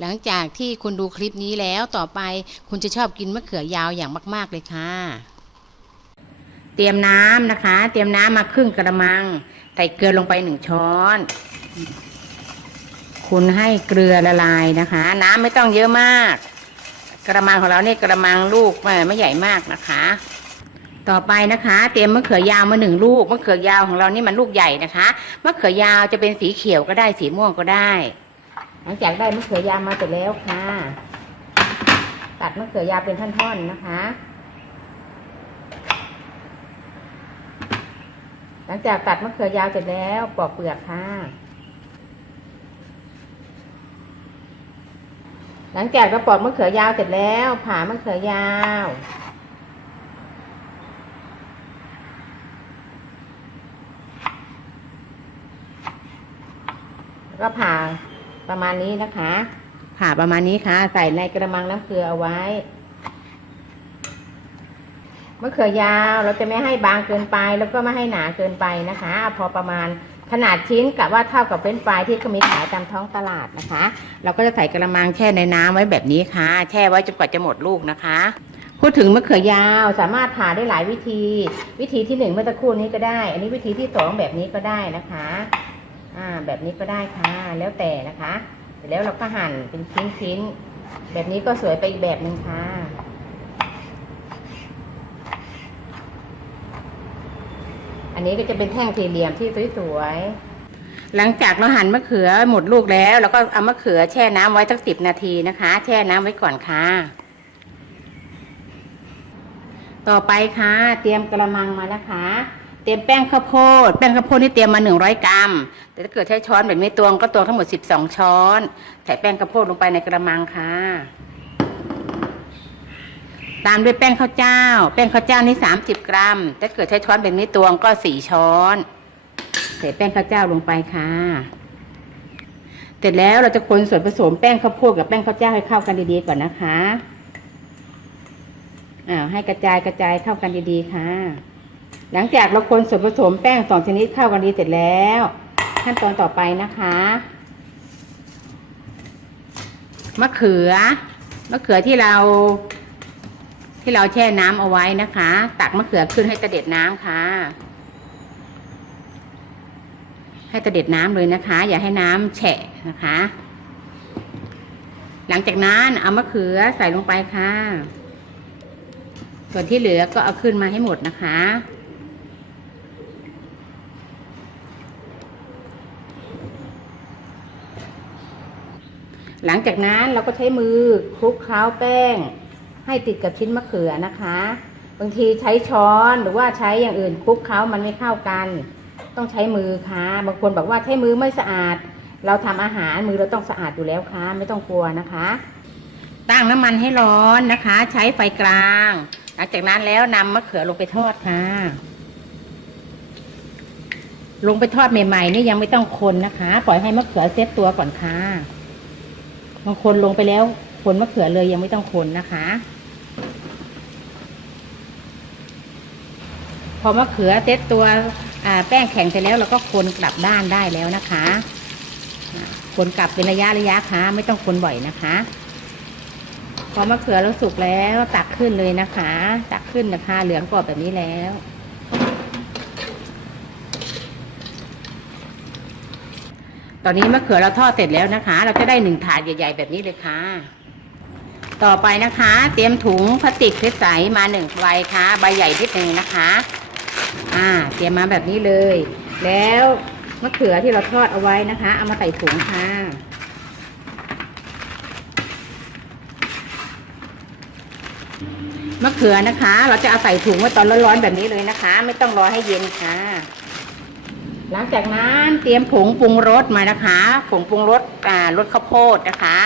หลังจากที่คุณดูคลิปนี้แล้วต่อไปคุณจะชอบกินมะเขือยาวอย่างมาก ๆ เลยค่ะ เตรียมน้ำนะคะ เตรียมน้ำมาครึ่งกระมัง ใส่เกลือลงไปหนึ่งช้อน คุณให้เกลือละลายนะคะ น้ำไม่ต้องเยอะมาก กระมังของเราเนี่ยกระมังลูกไม่ไม่ใหญ่มากนะคะ ต่อไปนะคะ เตรียมมะเขือยาวมาหนึ่งลูกมะเขือยาวของเรานี่มันลูกใหญ่นะคะมะเขือยาวจะเป็นสีเขียวก็ได้สีม่วงก็ได้ หลังจากได้มะเขือยาวมาเสร็จแล้วค่ะ ตัดมะเขือยาวเป็นท่อนๆนะคะ หลังจากตัดมะเขือยาวเสร็จแล้วปอกเปลือกค่ะ หลังจากเราปอกมะเขือยาวเสร็จแล้วผ่ามะเขือยาวแล้วก็ผ่า ประมาณนี้นะคะผ่าประมาณนี้ค่ะ ใส่ในกระมังน้ำเกลือเอาไว้มะเขือยาวเราจะไม่ให้บางเกินไปแล้วก็ไม่ให้หนาเกินไปนะคะเอาพอประมาณขนาดชิ้นกับว่าเท่ากับเฟรนช์ฟรายที่เขามีขายตามท้องตลาดนะคะ เราก็จะใส่กระมังแช่ในน้ำไว้แบบนี้ค่ะ แช่ไว้จนกว่าจะหมดลูกนะคะ พูดถึงมะเขือยาวสามารถผ่าได้หลายวิธี วิธีที่หนึ่งเมื่อตะครู่นี้ก็ได้ อันนี้วิธีที่สองแบบนี้ก็ได้นะคะ อ่าแบบนี้ก็ได้ค่ะแล้วแต่นะคะเสร็จแล้วเราก็หั่นเป็นชิ้นๆแบบนี้ก็สวยไปอีกแบบหนึ่งค่ะอันนี้ก็จะเป็นแท่งสี่เหลี่ยมที่สวยๆหลังจากเราหั่นมะเขือหมดลูกแล้วเราก็เอามะเขือแช่น้ำไว้สักสิบนาทีนะคะ แช่น้ำไว้ก่อนค่ะ ต่อไปค่ะ เตรียมกระมังมานะคะ เตรียมแป้งข้าวโพด แป้งข้าวโพดนี่เตรียมมาหนึ่งร้อยกรัม แต่ถ้าเกิดใช้ช้อนแบบไม่ตวงก็ตวงทั้งหมดสิบสองช้อน ใส่แป้งข้าวโพดลงไปในกระมังค่ะ ตามด้วยแป้งข้าวเจ้า แป้งข้าวเจ้านี่สามสิบกรัม ถ้าเกิดใช้ช้อนแบบไม่ตวงก็สี่ช้อน ใส่แป้งข้าวเจ้าลงไปค่ะ เสร็จแล้วเราจะคนส่วนผสมแป้งข้าวโพดกับแป้งข้าวเจ้าให้เข้ากันดีๆก่อนนะคะอ่าให้กระจายกระจายเข้ากันดีๆค่ะ หลังจากเราคนส่วนผสมแป้งสองชนิดเข้ากันดีเสร็จแล้ว ขั้นตอนต่อไปนะคะ มะเขือ มะเขือที่เรา ที่เราแช่น้ำเอาไว้นะคะ ตักมะเขือขึ้นให้กระเด็ดน้ำค่ะ ให้กระเด็ดน้ำเลยนะคะ อย่าให้น้ำแฉะนะคะ หลังจากนั้นเอามะเขือใส่ลงไปค่ะส่วนที่เหลือก็เอาขึ้นมาให้หมดนะคะ หลังจากนั้นเราก็ใช้มือคลุกเคล้าแป้ง ให้ติดกับชิ้นมะเขือนะคะ บางทีใช้ช้อนหรือว่าใช้อย่างอื่นคลุกเคล้ามันไม่เข้ากัน ต้องใช้มือค่ะ บางคนบอกว่าใช้มือไม่สะอาด เราทำอาหารมือเราต้องสะอาดอยู่แล้วค่ะ ไม่ต้องกลัวนะคะ ตั้งน้ำมันให้ร้อนนะคะ ใช้ไฟกลาง หลังจากนั้นแล้วนำมะเขือลงไปทอดค่ะลงไปทอดใหม่ๆนี่ยังไม่ต้องคนนะคะ ปล่อยให้มะเขือเซตตัวก่อนค่ะ บางคนลงไปแล้วคนมะเขือเลยยังไม่ต้องคนนะคะ พอมะเขือเซตตัวแป้งแข็งไปแล้วเราก็คนกลับด้านได้แล้วนะคะคนกลับเป็นระยะระยะค่ะไม่ต้องคนบ่อยนะคะ พอมะเขือเราสุกแล้วตักขึ้นเลยนะคะ ตักขึ้นนะคะ เหลืองกรอบแบบนี้แล้ว ตอนนี้มะเขือเราทอดเสร็จแล้วนะคะ เราจะได้หนึ่งถาดใหญ่ ๆ แบบนี้เลยค่ะ ต่อไปนะคะ เตรียมถุงพลาสติกใสมาหนึ่งใบค่ะ ใบใหญ่นิดนึงนะคะ อ่า เตรียมมาแบบนี้เลย แล้วมะเขือที่เราทอดเอาไว้นะคะ เอามาใส่ถุงค่ะมะเขือนะคะ เราจะเอาใส่ถุงไว้ตอนร้อนๆแบบนี้เลยนะคะ ไม่ต้องรอให้เย็นค่ะ หลังจากนั้นเตรียมผงปรุงรสมานะคะ ผงปรุงรสอ่ารสข้าวโพดนะคะ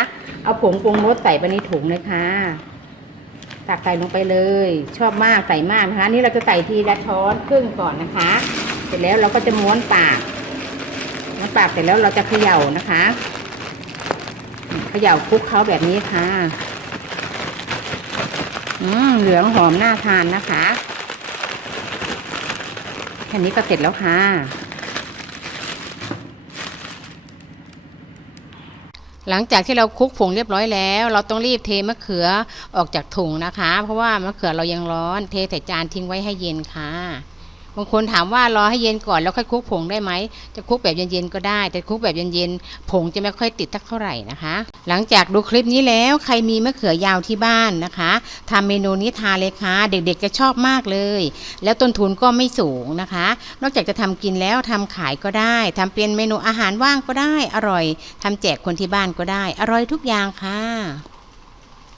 เอาผงปรุงรสใส่ไปในถุงเลยค่ะตักใส่ลงไปเลย ชอบมากใส่มากนะคะ นี่เราจะใส่ทีละช้อนครึ่งก่อนนะคะ เสร็จแล้วเราก็จะม้วนปากม้วนปากเสร็จแล้วเราจะเขย่านะคะเขย่าคลุกเขาแบบนี้ค่ะ อืมเหลืองหอมน่าทานนะคะแค่นี้ก็เสร็จแล้วค่ะ หลังจากที่เราคลุกผงเรียบร้อยแล้ว เราต้องรีบเทมะเขือออกจากถุงนะคะ เพราะว่ามะเขือเรายังร้อน เทใส่จานทิ้งไว้ให้เย็นค่ะ บางคนถามว่ารอให้เย็นก่อนแล้วค่อยคลุกผงได้ไหม จะคลุกแบบเย็นๆก็ได้ แต่คลุกแบบเย็นๆผงจะไม่ค่อยติดทักเท่าไหร่นะคะ หลังจากดูคลิปนี้แล้วใครมีมะเขือยาวที่บ้านนะคะทำเมนูนี้ทานเลยค่ะ เด็กๆจะชอบมากเลย แล้วต้นทุนก็ไม่สูงนะคะ นอกจากจะทำกินแล้วทำขายก็ได้ทำเป็นเมนูอาหารว่างก็ได้ อร่อยทำแจกคนที่บ้านก็ได้ อร่อยทุกอย่างค่ะ